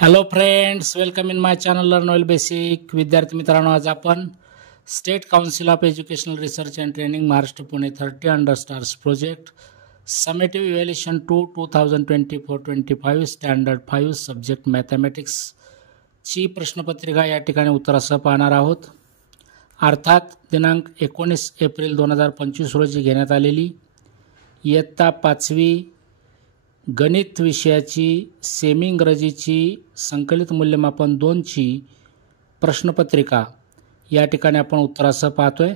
Hello friends, welcome in my channel learn well basic. विद्यार्थी मित्रांनो, आज आपण state council of educational research and training Maharashtra Pune 30 under stars project summative evaluation 2024-25 standard 5 subject mathematics ची प्रश्नपत्रिका या ठिकाणी उत्तरासह पाहणार आहोत. अर्थात दिनांक 19 एप्रिल 2025 रोजी घेण्यात आलेली इयत्ता 5वी गणित विषयाची सेमी इंग्रजीची संकलित मूल्यमापन 2 ची प्रश्नपत्रिका या ठिकाणी आपण उत्तरासह पाहतोय.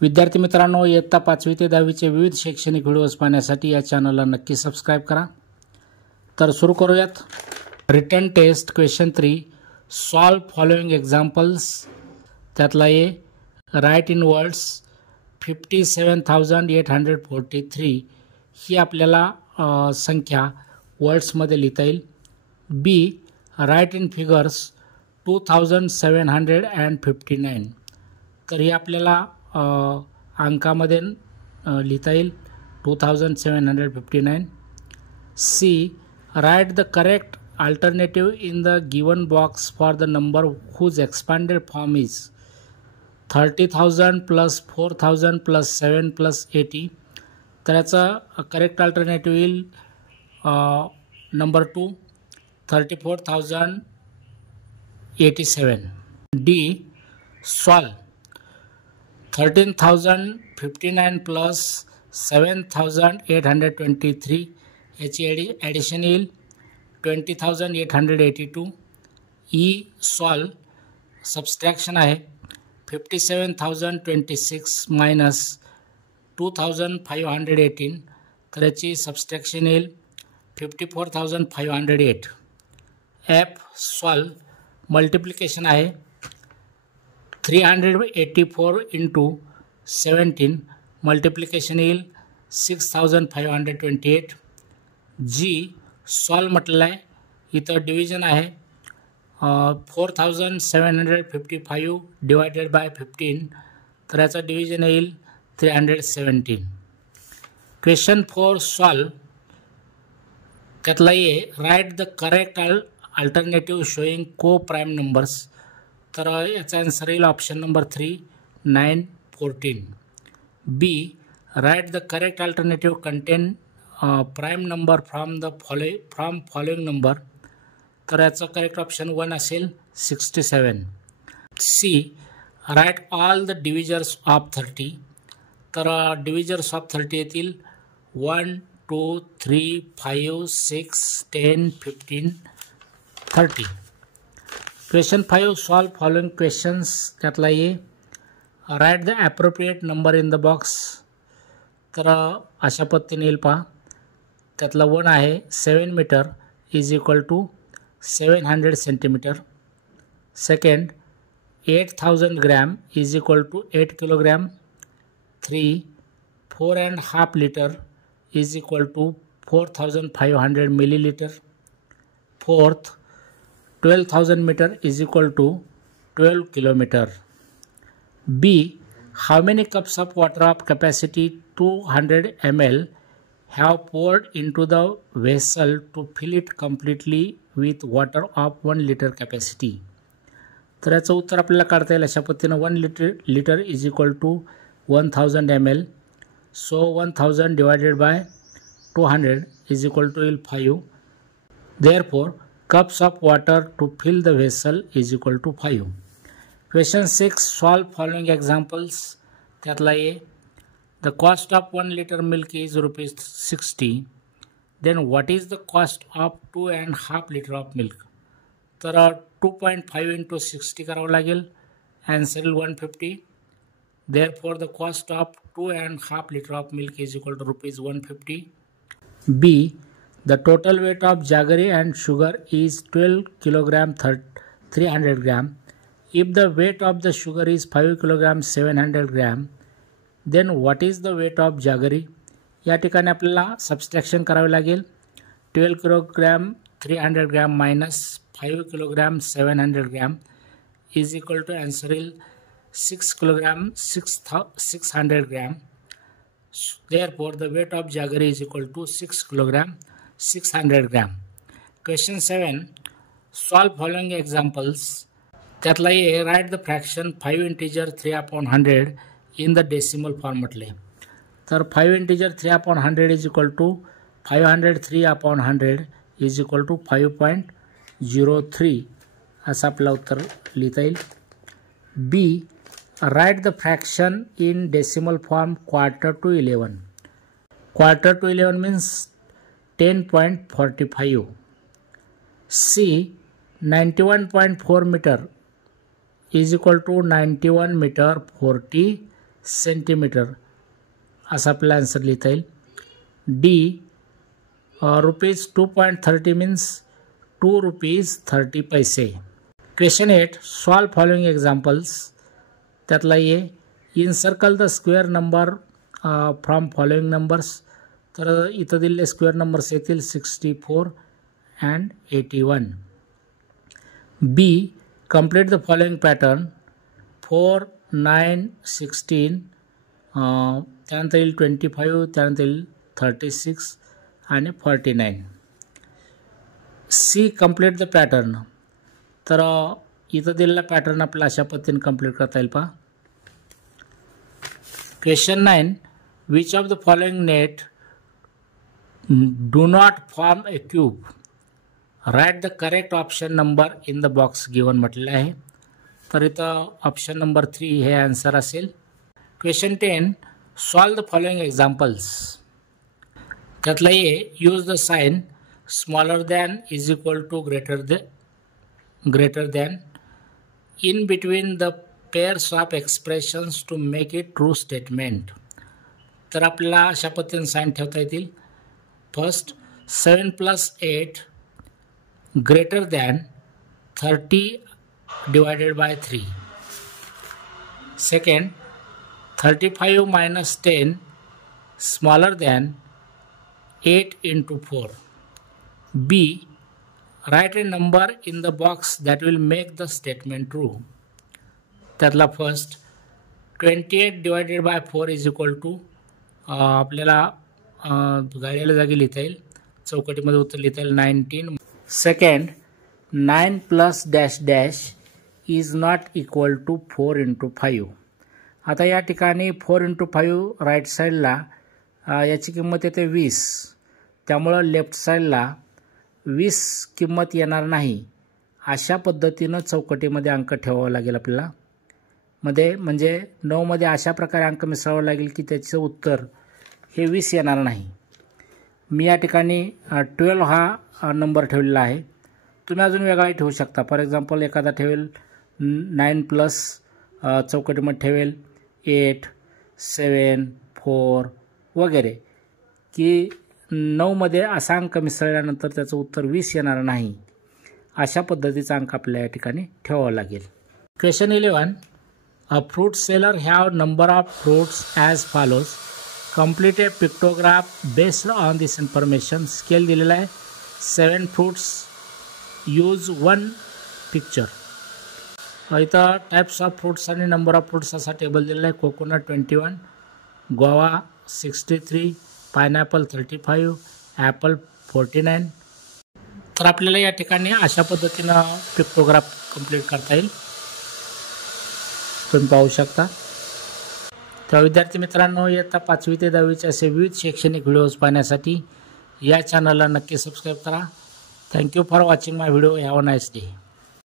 विद्यार्थी मित्रांनो, इयत्ता 5वी ते 10वी चे विविध शैक्षणिक व्हिडिओज पाहण्यासाठी या चॅनलला नक्की सबस्क्राइब करा. तर सुरू करूयात. Written test question 3, solve following examples. त्यातला ए, राईट इन वर्ड्स 57,843 ही आपल्याला संख्या वर्ड्समध्ये लिहिता येईल. B, write in figures 2759. तर ही आपल्याला अंकामध्ये लिहिता येईल 2759. C, write the correct alternative in the given box for the number whose expanded form is 30,000 plus 4,000 plus 7 plus 80. तर याचा करेक्ट अल्टरनेटिव्ह येईल नंबर 2 34,087. डी, सॉल्व 13,059 प्लस 7,823 याची ॲडिशन येईल 20,882. ई, सॉल्व सबस्ट्रॅक्शन आहे 57,026 मायनस 2,518. तर याची सबस्ट्रॅक्शन येईल 54,508. F, solve multiplication आहे 384 इंटू 17. मल्टिप्लिकेशन येईल 6,528. जी, सॉल्व म्हटलं आहे, इथं डिव्हिजन आहे 4,755 डिवायडेड बाय 15. तर याचा डिव्हिजन येईल 317. Question 4, solve. त्यातला A, write the correct alternative showing coprime numbers. तर याचा आन्सर येईल option number 3 9, 14. B, write the correct alternative contain prime number from following number. तर याचं करेक्ट ऑप्शन 1 असेल 67. C, write all the divisors of 30. तर डिव्हिजर्स of 30 येतील 1, 2, 3, 5, 6, 10, 15, 30. Question 5, solve following questions. त्यातला A, write the appropriate number in the box. तर अशा पद्धतीने येईल पहा. त्यातला 1 आहे 7 metre is equal to 700 centimetre. Second, 8,000 gram is equal to 8 kilogram. 3, 4.5 liter is equal to 4,500 milliliter. Fourth, 12,000 meter is equal to 12 kilometer. B, how many cups of water of capacity 200 ml have poured into the vessel to fill it completely with water of 1 liter capacity. तर याचं उत्तर आपल्याला काढता येईल अशा पद्धतीने 1 liter is equal to 1000 ml. So 1000 divided by 200 is equal to 5. Therefore, cups of water to fill the vessel is equal to 5. Question 6, solve following examples. त्यातला ए, the cost of 1 liter milk is ₹60. Then what is the cost of 2.5 liter of milk? तर 2.5 into 60 करावं लागेल. Answer 150. Therefore, the cost of 2.5 liter of milk is equal to ₹150. B, the total weight of jaggery and sugar is 12 kilogram 300 gram. If the weight of the sugar is 5 kilogram 700 gram, then what is the weight of jaggery? या ठिकाणी आपल्याला subtraction करावे लागेल. 12 kilogram 300 gram minus 5 kilogram 700 gram is equal to answer is 6 kilogram 600 gram. Therefore, the weight of jaggery is equal to 6 kilogram 600 gram. Question 7, solve following examples. त्यातला A write the fraction 5 integer 3/100 in the decimal form म्हटले. तर 5 integer 3/100 is equal to 503/100 is equal to 5.03 असं आपलं उत्तर लिहिता येईल. B write the fraction in decimal form quarter-to-11. quarter-to-11 means 10.45. C 91.4 metre is equal to 91 metre 40 centimetre असा आपला answer लिहिता येईल. डी रुपीज 2.30 मीन्स 2 रुपीज 30 पैसे. Question 8 solve following examples. त्यातला A encircle the square number from following numbers. तर इथं दिलेले square numbers येतील 64 and 81. B complete the following pattern 4, 9, 16, त्यानंतर येईल 25, त्यानंतर येईल 36 आणि 49. C complete the pattern. तर इथं दिलेला पॅटर्न आपल्याला अशा पद्धतीने कंप्लीट करता येईल पहा. Question 9 which of the following net do not form A cube. Right the correct option number in the box given म्हटलेलं आहे. तर इथं ऑप्शन नंबर 3 हे आन्सर असेल. Question 10 solve the following examples. त्यातला A use the sign smaller than is equal to greater than in between the pairs of expressions to make it true statement. तर आपल्याला अशा पद्धतीने साइन ठेवता येतील. First 7 + 8 greater than 30 divided by 3. Second 35 minus 10 smaller than 8 into 4. B write a number in the box that will make the statement true. त्यातला first 28 divided by 4 is equal to आपल्याला गाळलेल्या जागी लिहिता येईल. चौकटीमध्ये उत्तर लिहिता येईल 19. Second 9 + dash dash is not equal to 4 into 5. आता या ठिकाणी 4 into 5 राईट साईडला याची किंमत येते 20. त्यामुळं लेफ्ट साईडला 20 किंमत येणार नाही. अशा पद्धतीनं चौकटीमध्ये अंक ठेवावा लागेल आपल्याला. म्हणजे 9 मध्ये अशा प्रकारे अंक मिसळावं लागेल की त्याचं उत्तर हे 20 येणार नाही. मी या ठिकाणी 12 हा नंबर ठेवलेला आहे. तुम्ही अजून वेगळाही ठेवू शकता. फॉर एक्झाम्पल एखादा ठेवेल 9 प्लस चौकटीमध्ये ठेवेल 8, 7, 4 वगैरे की 9 मध्ये असा अंक मिसळल्यानंतर त्याचं उत्तर 20 येणार नाही. अशा पद्धतीचा अंक आपल्याला या ठिकाणी ठेवावा लागेल. Question 11 a fruit seller have number of fruits as follows. Complete A pictograph based on this information. Scale दिलेला आहे 7 फ्रूट्स यूज 1 पिक्चर. इथं टाइप्स ऑफ फ्रूट्स आणि नंबर ऑफ फ्रूट्स असा टेबल दिलेला आहे. Coconut 21, Goa 63, pineapple 35, Apple 49. तर आपल्याला या ठिकाणी अशा पद्धतीनं पिक्टोग्राफ कंप्लीट करता येईल. तुम्ही पाहू शकता. तर विद्यार्थी मित्रांनो इयत्ता 5वी ते 10वीचे असे विविध शैक्षणिक व्हिडिओज पाहण्यासाठी या चॅनलला नक्की सबस्क्राईब करा. Thank you for watching my video. Have a nice day.